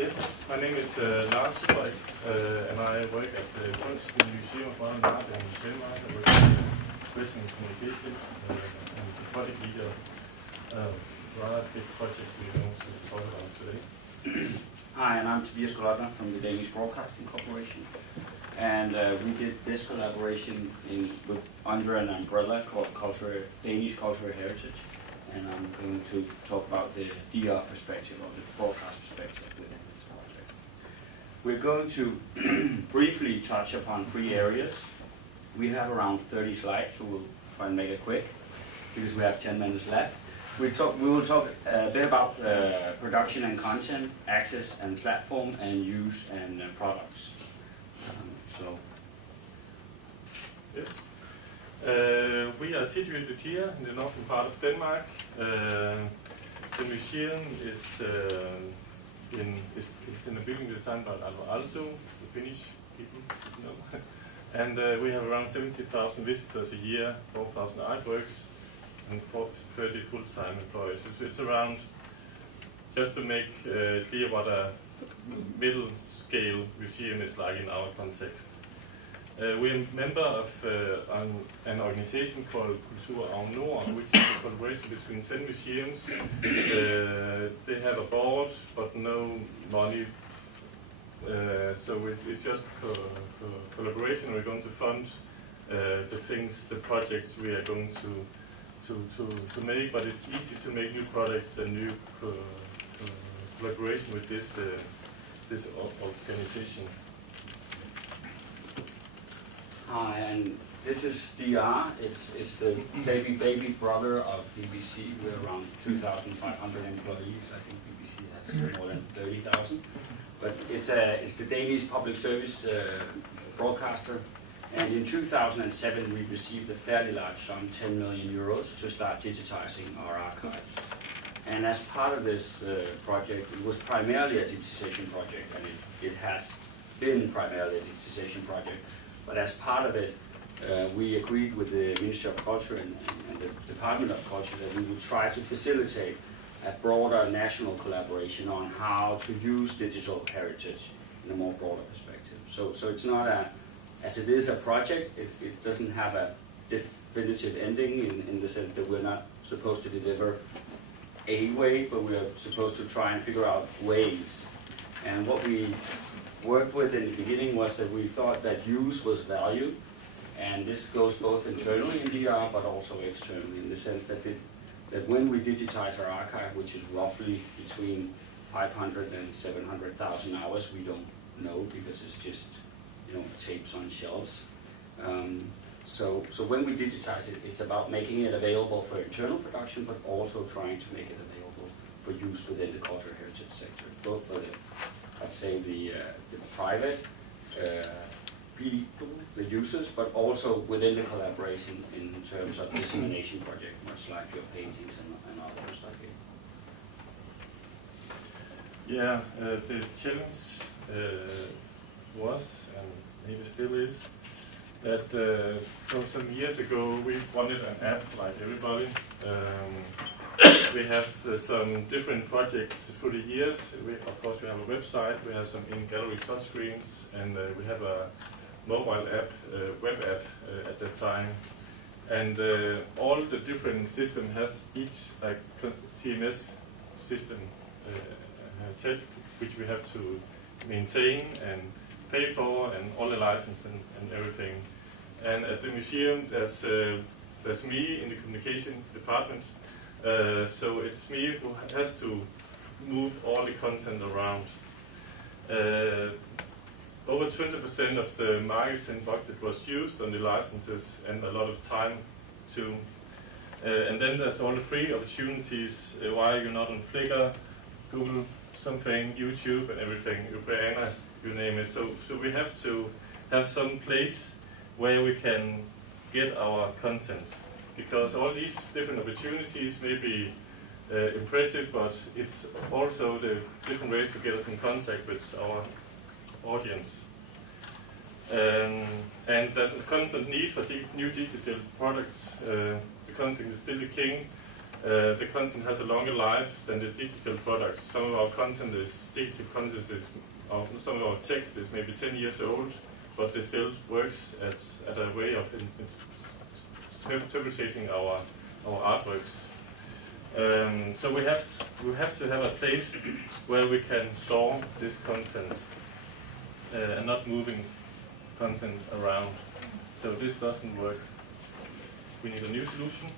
Yes, my name is Lars Ulrik, and I work at the Kunst Museum of Modern Art in Denmark. I work in press and communication and the project leader of rather big project we're going to talk about today. Hi, and I'm Tobias Golotner from the Danish Broadcasting Corporation. And we did this collaboration under an umbrella called Danish Cultural Heritage. And I'm going to talk about the DR perspective, or the broadcast perspective within this project. We're going to briefly touch upon 3 areas. We have around 30 slides, so we'll try and make it quick, because we have 10 minutes left. We will talk a bit about production and content, access and platform, and use and products. Yes. We are situated here in the northern part of Denmark. The museum is in a building designed by Alvar Aalto, the Finnish people, you know. And we have around 70,000 visitors a year, 4,000 artworks, and 30 full-time employees. It's around, just to make clear what a middle-scale museum is like in our context. We're a member of an organization called Kulturarv Nord, which is a collaboration between 10 museums. They have a board, but no money. So it's just collaboration. We're going to fund the projects we are going to make, but it's easy to make new products and new collaboration with this organization. Hi, and this is DR. It's the baby brother of BBC. We're around 2,500 employees. I think BBC has more than 30,000. But it's the Danish public service broadcaster. And in 2007, we received a fairly large sum, 10 million euros, to start digitizing our archives. And as part of this project, it was primarily a digitization project, and it has been primarily a digitization project. But as part of it, we agreed with the Ministry of Culture and the Department of Culture that we would try to facilitate a broader national collaboration on how to use digital heritage in a more broader perspective. So it's not as it is a project, it doesn't have a definitive ending in the sense that we're not supposed to deliver a way, but we're supposed to try and figure out ways. And what we worked with in the beginning was that we thought that use was value, and this goes both internally in DR but also externally, in the sense that when we digitize our archive, which is roughly between 500 and 700,000 hours, we don't know because it's just, you know, tapes on shelves. So when we digitize it, it's about making it available for internal production, but also trying to make it available for use within the cultural heritage sector, both for the, I'd say, the private people, the users, but also within the collaboration in terms of dissemination project, much like your paintings and others like it. Yeah, the challenge was, and maybe still is, that some years ago we wanted an app like everybody. We have some different projects through the years. Of course, we have a website, we have some in-gallery touchscreens, and we have a mobile app, web app at that time. And all the different systems has each TMS system attached, which we have to maintain and pay for, and all the license and everything. And at the museum, there's me in the communication department. So it's me who has to move all the content around. Over 20% of the marketing budget was used on the licenses, and a lot of time too. And then there's all the free opportunities. Why you're not on Flickr, Google something, YouTube and everything, Ukraine, you name it. So we have to have some place where we can get our content. Because all these different opportunities may be impressive, but it's also the different ways to get us in contact with our audience. And there's a constant need for new digital products. The content is still the king. the content has a longer life than the digital products. Some of our content is, digital content is, some of our text is maybe 10 years old, but it still works at a way of interpreting our artworks. So we have to have a place where we can store this content and not moving content around. So this doesn't work. We need a new solution.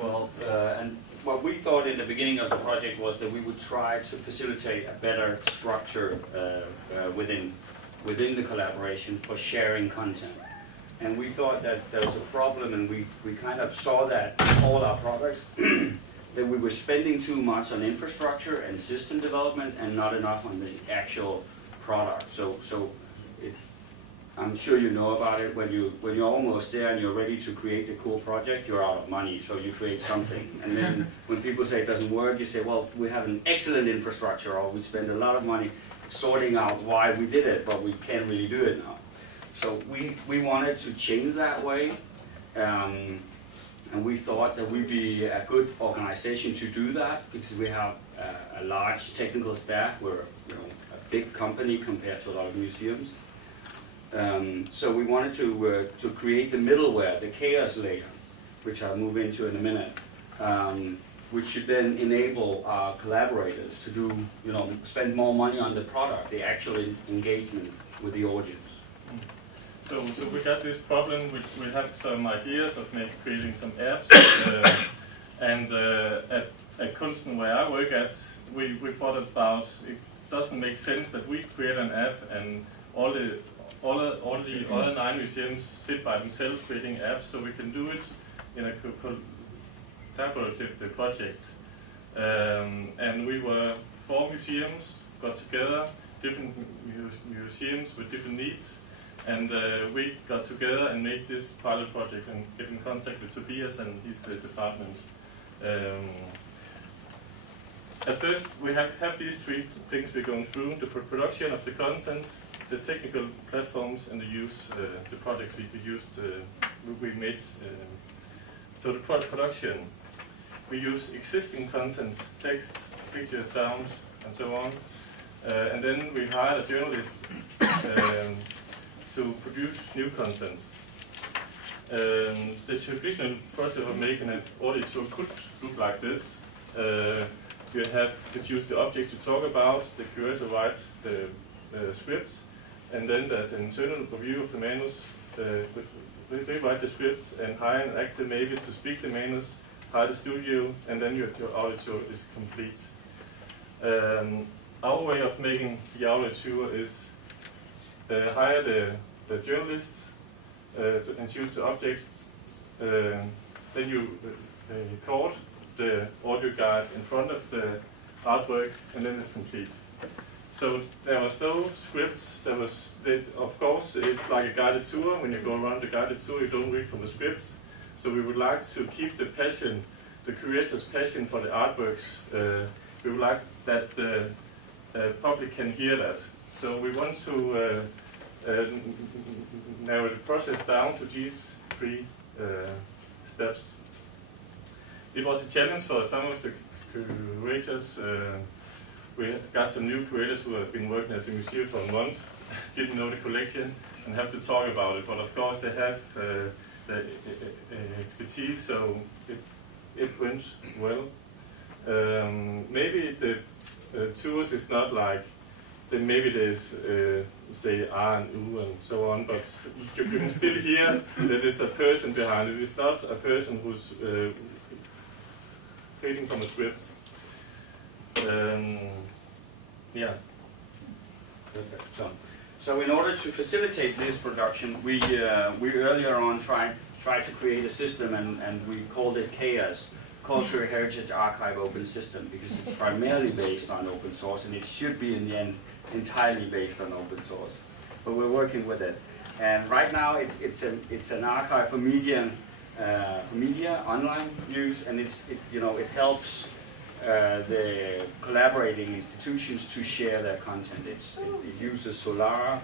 Well, and what we thought in the beginning of the project was that we would try to facilitate a better structure within the collaboration for sharing content. And we thought that there was a problem, and we kind of saw that in all our products, that we were spending too much on infrastructure and system development and not enough on the actual product. So I'm sure you know about it. When you're almost there and you're ready to create a cool project, you're out of money, so you create something. And then when people say it doesn't work, you say, well, we have an excellent infrastructure, or we spend a lot of money sorting out why we did it, but we can't really do it now. So we wanted to change that way, and we thought that we'd be a good organization to do that, because we have a large technical staff. We're a big company compared to a lot of museums. So we wanted to create the middleware, the chaos layer, which I'll move into in a minute, which should then enable our collaborators to do, spend more money on the product, the actual engagement with the audience. So we got this problem. We have some ideas of creating some apps, and at Kunsten, where I work at, we thought about it doesn't make sense that we create an app and all the other 9 museums sit by themselves creating apps, so we can do it in a collaborative project. And we were 4 museums, got together, different museums with different needs, and we got together and made this pilot project and get in contact with Tobias and his department. At first, we have these 3 things we're going through: the production of the content, the technical platforms, and the projects we made. So the production, we use existing content, text, picture, sound, and so on, and then we hired a journalist to produce new content. The traditional process of making an audio tour could look like this. You have to choose the object to talk about, the curator write the script, and then there's an internal review of the manus. They write the script and hire an actor maybe to speak the manus, hire the studio, and then your audio tour is complete. Our way of making the audio tour is hire the journalist and choose the objects. Then you record the audio guide in front of the artwork, and then it's complete. So there was no scripts. Of course, it's like a guided tour. When you go around the guided tour, you don't read from the scripts. So we would like to keep the passion, the curator's passion for the artworks. We would like that the public can hear that. So we want to narrow the process down to these 3 steps. It was a challenge for some of the curators. We got some new curators who have been working at the museum for a month, didn't know the collection, and have to talk about it. But of course they have the expertise, so it went well. Maybe the tours is not like, maybe they say A and U and so on, but you can still hear that there's a person behind it. It's not a person who's reading from a script. Yeah. Perfect. So in order to facilitate this production, we earlier on tried to create a system, and we called it CHAOS, Cultural Heritage Archive Open System, because it's primarily based on open source, and it should be in the end entirely based on open source. But we're working with it, and right now it's an archive for media online use, and it helps the collaborating institutions to share their content. It uses Solara.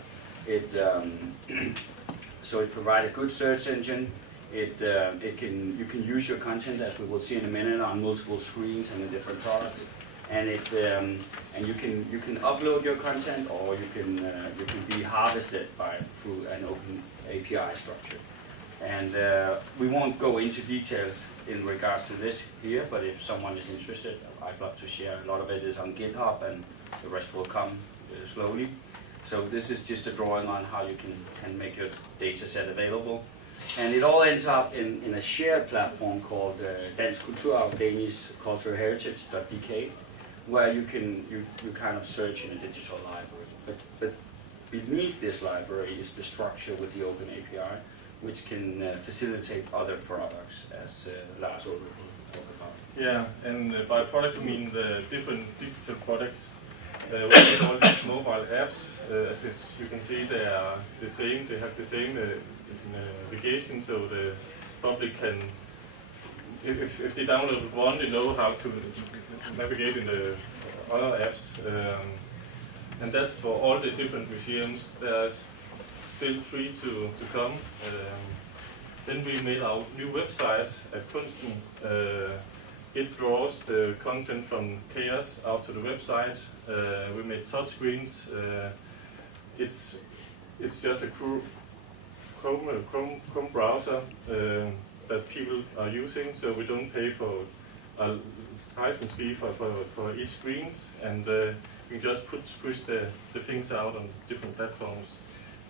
So it provides a good search engine. You can use your content, as we will see in a minute, on multiple screens and in different products, and you can upload your content, or you can be harvested through an open API structure. And we won't go into details in regards to this here, but if someone is interested, I'd love to share. A lot of it is on GitHub, and the rest will come slowly. So this is just a drawing on how you can make your data set available. And it all ends up in a shared platform called Dansk Kulturarv, Danish Cultural Heritage.dk, where you kind of search in a digital library. But beneath this library is the structure with the open API, which can facilitate other products, as Lars will talk about. Yeah, and by product we mean the different digital products. We have all these mobile apps. As you can see, they are the same. They have the same navigation, so the public can, if they download one, they know how to navigate in the other apps. And that's for all the different museums. There's still 3 to come. Then we made our new website at Kunsten. It draws the content from Chaos out to the website. We made touchscreens. It's just a Chrome browser that people are using, so we don't pay for a license fee for each screens, and you just push the things out on different platforms.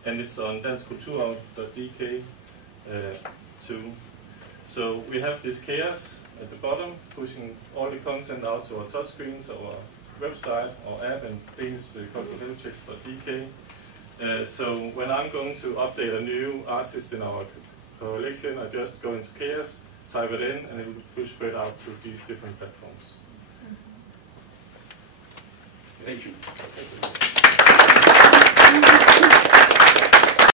And it's on danskkulturarv.dk too. So we have this Chaos at the bottom, pushing all the content out to our touchscreens, our website, our app, and Danish Cultural Heritage.dk. So when I'm going to update a new artist in our collection, I just go into Chaos, type it in, and it will push straight out to these different platforms. Thank you.